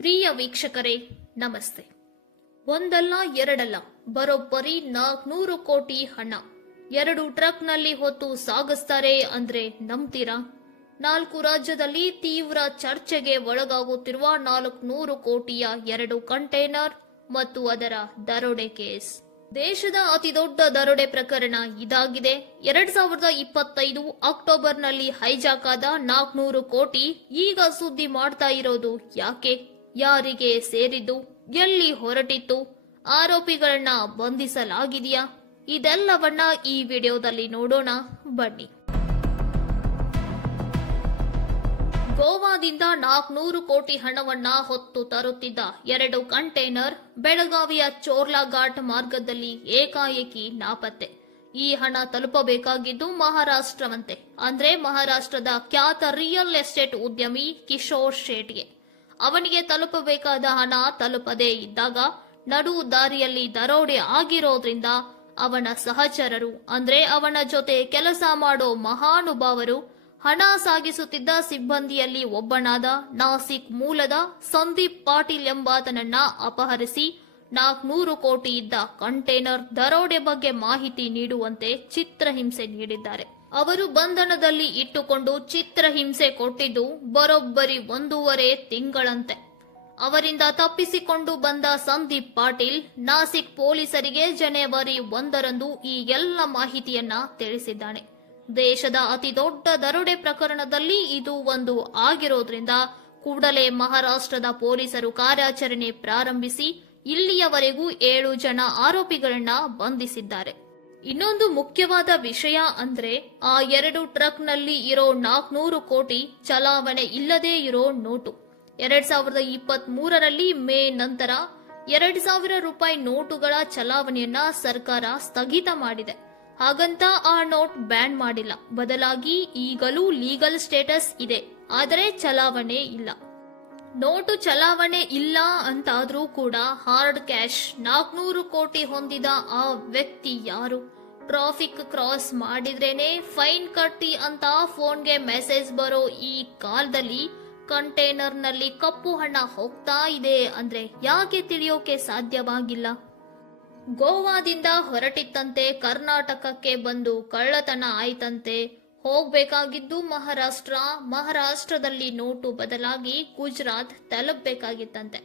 ಪ್ರಿಯ ವೀಕ್ಷಕರೇ ನಮಸ್ತೆ. ಒಂದಲ್ಲ ಎರಡಲ್ಲ, ಬರೋಬ್ಬರಿ 400 ಕೋಟಿ ಹಣ 2 ಟ್ರಕ್ನಲ್ಲಿ ಹೊತ್ತು ಸಾಗಿಸ್ತಾರೆ ಅಂದ್ರೆ ನಂಬ್ತೀರಾ? 4 ರಾಜ್ಯದಲ್ಲಿ ತೀವ್ರ ಚರ್ಚೆಗೆ ಒಳಗಾಗುತ್ತಿರುವ 400 ಕೋಟಿಯ 2 ಕಂಟೈನರ್ ಮತ್ತು ಅದರ ದರೋಡೆ ಕೇಸ್. ದೇಶದ ಅತಿದೊಡ್ಡ ದರೋಡೆ ಪ್ರಕರಣ ಇದಾಗಿದೆ. 2025 ಅಕ್ಟೋಬರ್ನಲ್ಲಿ ಹೈಜಾಕ್ ಆದ 400 ಕೋಟಿ ಈಗ ಸುದ್ದಿ ಮಾಡ್ತಾ ಇರೋದು ಯಾಕೆ? ಯಾರಿಗೆ ಸೇರಿದ್ದು? ಎಲ್ಲಿ ಹೊರಟಿತ್ತು? ಆರೋಪಿಗಳನ್ನ ಬಂಧಿಸಲಾಗಿದೆಯಾ? ಇದೆಲ್ಲವನ್ನ ಈ ವಿಡಿಯೋದಲ್ಲಿ ನೋಡೋಣ ಬನ್ನಿ. ಗೋವಾದಿಂದ 400 ಕೋಟಿ ಹಣವನ್ನ ಹೊತ್ತು ತರುತ್ತಿದ್ದ 2 ಕಂಟೈನರ್ ಬೆಳಗಾವಿಯ ಚೋರ್ಲಾ ಘಾಟ್ ಮಾರ್ಗದಲ್ಲಿ ಏಕಾಏಕಿ ನಾಪತ್ತೆ. ಈ ಹಣ ತಲುಪಬೇಕಾಗಿದ್ದು ಮಹಾರಾಷ್ಟ್ರವಂತೆ, ಅಂದ್ರೆ ಮಹಾರಾಷ್ಟ್ರದ ಖ್ಯಾತ ರಿಯಲ್ ಎಸ್ಟೇಟ್ ಉದ್ಯಮಿ ಕಿಶೋರ್ ಶೇಟ್ಗೆ. ಅವನಿಗೆ ತಲುಪಬೇಕಾದ ಹಣ ತಲುಪದೇ ಇದ್ದಾಗ ನಡು ದಾರಿಯಲ್ಲಿ ದರೋಡೆ ಆಗಿರೋದ್ರಿಂದ ಅವನ ಸಹಚರರು, ಅಂದ್ರೆ ಅವನ ಜೊತೆ ಕೆಲಸ ಮಾಡೋ ಮಹಾನುಭಾವರು, ಹಣ ಸಾಗಿಸುತ್ತಿದ್ದ ಸಿಬ್ಬಂದಿಯಲ್ಲಿ ಒಬ್ಬನಾದ ನಾಸಿಕ್ ಮೂಲದ ಸಂದೀಪ್ ಪಾಟೀಲ್ ಎಂಬಾತನನ್ನ ಅಪಹರಿಸಿ 400 ಕೋಟಿ ಇದ್ದ ಕಂಟೈನರ್ ದರೋಡೆ ಬಗ್ಗೆ ಮಾಹಿತಿ ನೀಡುವಂತೆ ಚಿತ್ರಹಿಂಸೆ ನೀಡಿದ್ದಾರೆ. ಅವರು ಬಂಧನದಲ್ಲಿ ಇಟ್ಟುಕೊಂಡು ಚಿತ್ರಹಿಂಸೆ ಕೊಟ್ಟಿದ್ದು ಬರೋಬ್ಬರಿ 1.5 ತಿಂಗಳಂತೆ. ಅವರಿಂದ ತಪ್ಪಿಸಿಕೊಂಡು ಬಂದ ಸಂದೀಪ್ ಪಾಟೀಲ್ ನಾಸಿಕ್ ಪೊಲೀಸರಿಗೆ ಜನವರಿ 1ರಂದು ಈ ಎಲ್ಲ ಮಾಹಿತಿಯನ್ನ ತಿಳಿಸಿದ್ದಾನೆ. ದೇಶದ ಅತಿ ದೊಡ್ಡ ದರೋಡೆ ಪ್ರಕರಣದಲ್ಲಿ ಇದು ಒಂದು ಆಗಿರೋದ್ರಿಂದ ಕೂಡಲೇ ಮಹಾರಾಷ್ಟ್ರದ ಪೊಲೀಸರು ಕಾರ್ಯಾಚರಣೆ ಪ್ರಾರಂಭಿಸಿ ಇಲ್ಲಿಯವರೆಗೂ 7 ಜನ ಆರೋಪಿಗಳನ್ನ ಬಂಧಿಸಿದ್ದಾರೆ. ಇನ್ನೊಂದು ಮುಖ್ಯವಾದ ವಿಷಯ ಅಂದ್ರೆ ಆ 2 ಟ್ರಕ್ನಲ್ಲಿ ಇರೋ 400 ಕೋಟಿ ಚಲಾವಣೆ ಇಲ್ಲದೇ ಇರೋ ನೋಟು. 2023ರಲ್ಲಿ ಮೇ ನಂತರ 2000 ರೂಪಾಯಿ ನೋಟುಗಳ ಚಲಾವಣೆಯನ್ನ ಸರ್ಕಾರ ಸ್ಥಗಿತ ಮಾಡಿದೆ. ಹಾಗಂತ ಆ ನೋಟ್ ಬ್ಯಾನ್ ಮಾಡಿಲ್ಲ, ಬದಲಾಗಿ ಈಗಲೂ ಲೀಗಲ್ ಸ್ಟೇಟಸ್ ಇದೆ, ಆದರೆ ಚಲಾವಣೆ ಇಲ್ಲ. ನೋಟು ಚಲಾವಣೆ ಇಲ್ಲ ಅಂತಾದ್ರೂ ಕೂಡ ಹಾರ್ಡ್ ಕ್ಯಾಶ್ 400 ಕೋಟಿ ಹೊಂದಿದ ಆ ವ್ಯಕ್ತಿ ಯಾರು? ಟ್ರಾಫಿಕ್ ಕ್ರಾಸ್ ಮಾಡಿದ್ರೇನೆ ಫೈನ್ ಕಟ್ಟಿ ಅಂತ ಫೋನ್ಗೆ ಮೆಸೇಜ್ ಬರೋ ಈ ಕಾಲದಲ್ಲಿ ಕಂಟೈನರ್ನಲ್ಲಿ ಕಪ್ಪು ಹಣ ಹೋಗ್ತಾ ಇದೆ ಅಂದ್ರೆ ಯಾಕೆ ತಿಳಿಯೋಕೆ ಸಾಧ್ಯವಾಗಿಲ್ಲ? ಗೋವಾದಿಂದ ಹೊರಟಿತ್ತಂತೆ, ಕರ್ನಾಟಕಕ್ಕೆ ಬಂದು ಕಳ್ಳತನ ಆಯ್ತಂತೆ, ಹೋಗ್ಬೇಕಾಗಿದ್ದು ಮಹಾರಾಷ್ಟ್ರದಲ್ಲಿ ನೋಟು ಬದಲಾಗಿ ಗುಜರಾತ್ ತಲುಪಬೇಕಾಗಿತ್ತಂತೆ.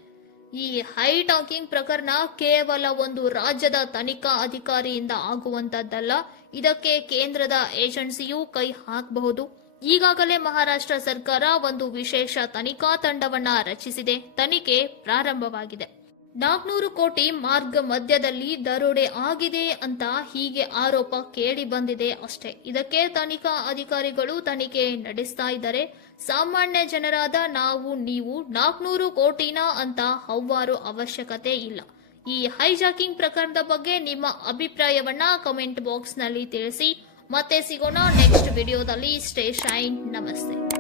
ಈ ಹೈ ಟಾಕಿಂಗ್ ಪ್ರಕರಣ ಕೇವಲ ಒಂದು ರಾಜ್ಯದ ತನಿಖಾ ಅಧಿಕಾರಿಯಿಂದ ಆಗುವಂತದ್ದಲ್ಲ, ಇದಕ್ಕೆ ಕೇಂದ್ರದ ಏಜೆನ್ಸಿಯೂ ಕೈ ಹಾಕಬಹುದು. ಈಗಾಗಲೇ ಮಹಾರಾಷ್ಟ್ರ ಸರ್ಕಾರ ಒಂದು ವಿಶೇಷ ತನಿಖಾ ತಂಡವನ್ನ ರಚಿಸಿದೆ. ತನಿಖೆ ಪ್ರಾರಂಭವಾಗಿದೆ. 400 ಕೋಟಿ ಮಾರ್ಗ ಮಧ್ಯದಲ್ಲಿ ದರೋಡೆ ಆಗಿದೆ ಅಂತ ಹೀಗೆ ಆರೋಪ ಕೇಳಿ ಬಂದಿದೆ ಅಷ್ಟೇ. ಇದಕ್ಕೆ ತನಿಖಾ ಅಧಿಕಾರಿಗಳು ತನಿಖೆ ನಡೆಸ್ತಾ ಇದ್ದಾರೆ. ಸಾಮಾನ್ಯ ಜನರಾದ ನಾವು ನೀವು 400 ಕೋಟಿನ ಅಂತ ಹವ್ವಾರು ಅವಶ್ಯಕತೆ ಇಲ್ಲ. ಈ ಹೈಜಾಕಿಂಗ್ ಪ್ರಕರಣದ ಬಗ್ಗೆ ನಿಮ್ಮ ಅಭಿಪ್ರಾಯವನ್ನ ಕಮೆಂಟ್ ಬಾಕ್ಸ್ ನಲ್ಲಿ ತಿಳಿಸಿ. ಮತ್ತೆ ಸಿಗೋಣ ನೆಕ್ಸ್ಟ್ ವಿಡಿಯೋದಲ್ಲಿ. Stay shine. ನಮಸ್ತೆ.